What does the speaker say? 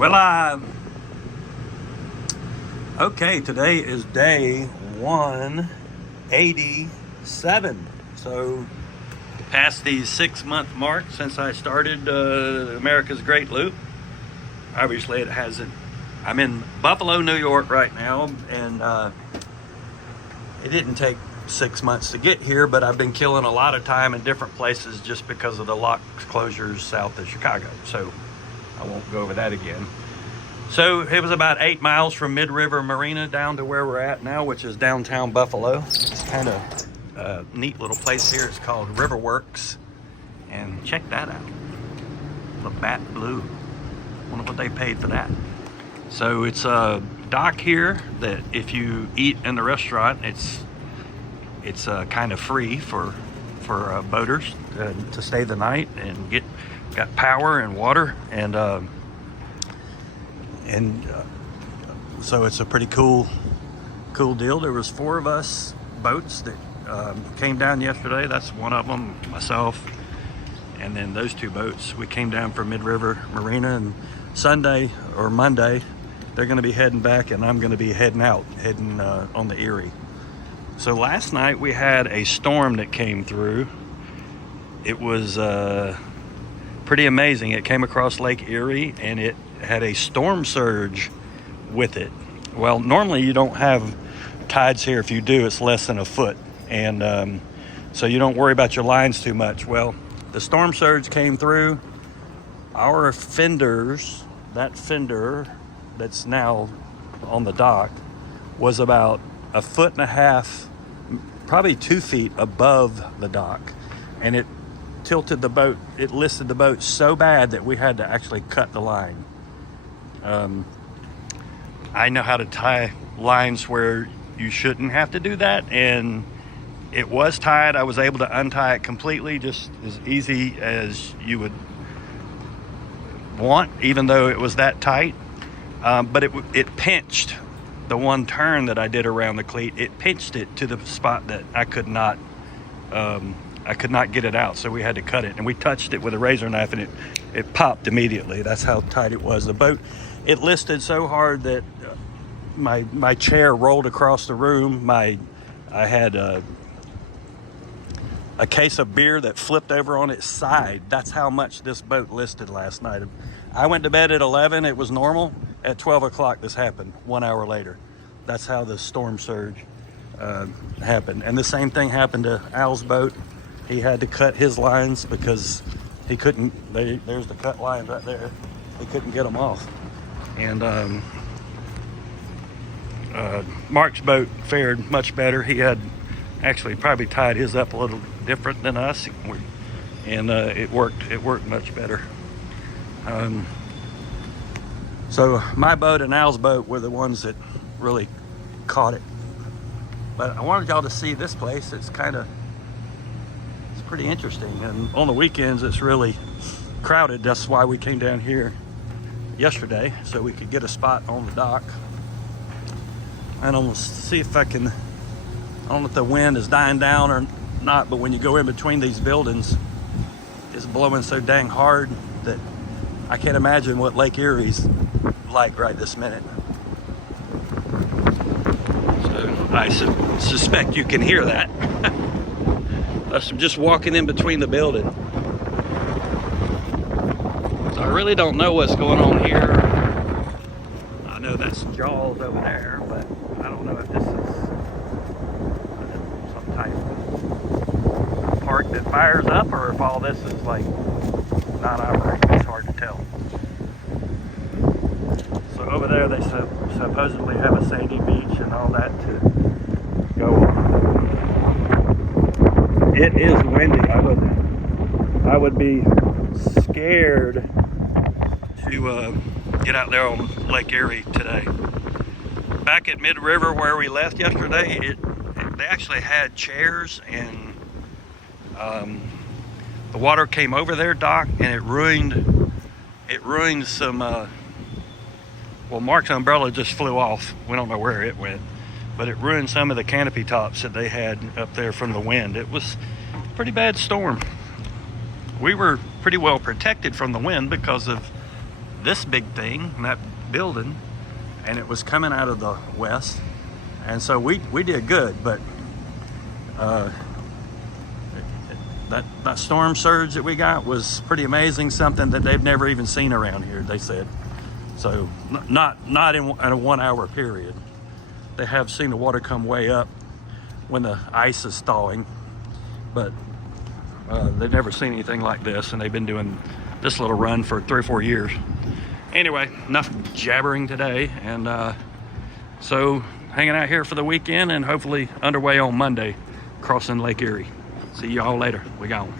Well, okay, today is day 187. So, past the 6-month mark since I started America's Great Loop. Obviously, it hasn't. I'm in Buffalo, New York right now, and it didn't take 6 months to get here, but I've been killing a lot of time in different places just because of the lock closures south of Chicago. So, I won't go over that again. So it was about 8 miles from Mid-River Marina down to where we're at now, which is downtown Buffalo. It's kind of a neat little place here. It's called Riverworks. And check that out. The Bat Blue. Wonder what they paid for that. So it's a dock here that if you eat in the restaurant, it's kind of free for boaters to stay the night and got power and water and so it's a pretty cool deal. There was 4 of us boats that came down yesterday. That's one of them, myself, and then those 2 boats. We came down from Mid-River Marina, and Sunday or Monday they're going to be heading back, and I'm going to be heading on the Erie. So last night we had a storm that came through. It was pretty amazing. It came across Lake Erie, and it had a storm surge with it. Well, normally you don't have tides here. If you do, it's less than a foot, and so you don't worry about your lines too much. Well, the storm surge came through. Our fenders, that fender that's now on the dock, was about 1.5 feet, probably 2 feet above the dock, and it tilted the boat. It listed the boat so bad that we had to actually cut the line. I know how to tie lines where you shouldn't have to do that, and it was tied. I was able to untie it completely, just as easy as you would want, even though it was that tight. But it pinched the one turn that I did around the cleat. It pinched it to the spot that I could not get it out, so we had to cut it, and we touched it with a razor knife, and it popped immediately. That's how tight it was. The boat, it listed so hard that my chair rolled across the room. I had a case of beer that flipped over on its side. That's how much this boat listed last night. I went to bed at 11. It was normal. At 12 o'clock this happened, 1 hour later. That's how the storm surge happened. And the same thing happened to Al's boat. He had to cut his lines because he couldn't. There's the cut lines right there. He couldn't get them off. And Mark's boat fared much better. He had actually probably tied his up a little different than us, and it worked much better. So my boat and Al's boat were the ones that really caught it. But I wanted y'all to see this place. It's pretty interesting, and on the weekends it's really crowded. That's why we came down here yesterday, so we could get a spot on the dock. And I'm gonna see if I don't know if the wind is dying down or not, but when you go in between these buildings, it's blowing so dang hard that I can't imagine what Lake Erie's like right this minute. So I suspect you can hear that. I'm just walking in between the building. So I really don't know what's going on here. I know that's Jaws over there, but I don't know if this is some type of park that fires up, or if all this is like not operating. It's hard to tell. So over there they supposedly have a sandy beach and all that to go on. It is windy. I would be scared to get out there on Lake Erie today. Back at Mid-River where we left yesterday, they actually had chairs, and the water came over their dock, and it ruined some. Well, Mark's umbrella just flew off. We don't know where it went, but it ruined some of the canopy tops that they had up there from the wind. It was a pretty bad storm. We were pretty well protected from the wind because of this big thing, that building, and it was coming out of the west. And so we did good, but that storm surge that we got was pretty amazing, something that they've never even seen around here, they said. So not in a 1 hour period. They have seen the water come way up when the ice is thawing, but they've never seen anything like this, and they've been doing this little run for 3 or 4 years. Anyway, enough jabbering today, and so hanging out here for the weekend and hopefully underway on Monday, crossing Lake Erie. See y'all later. We gone.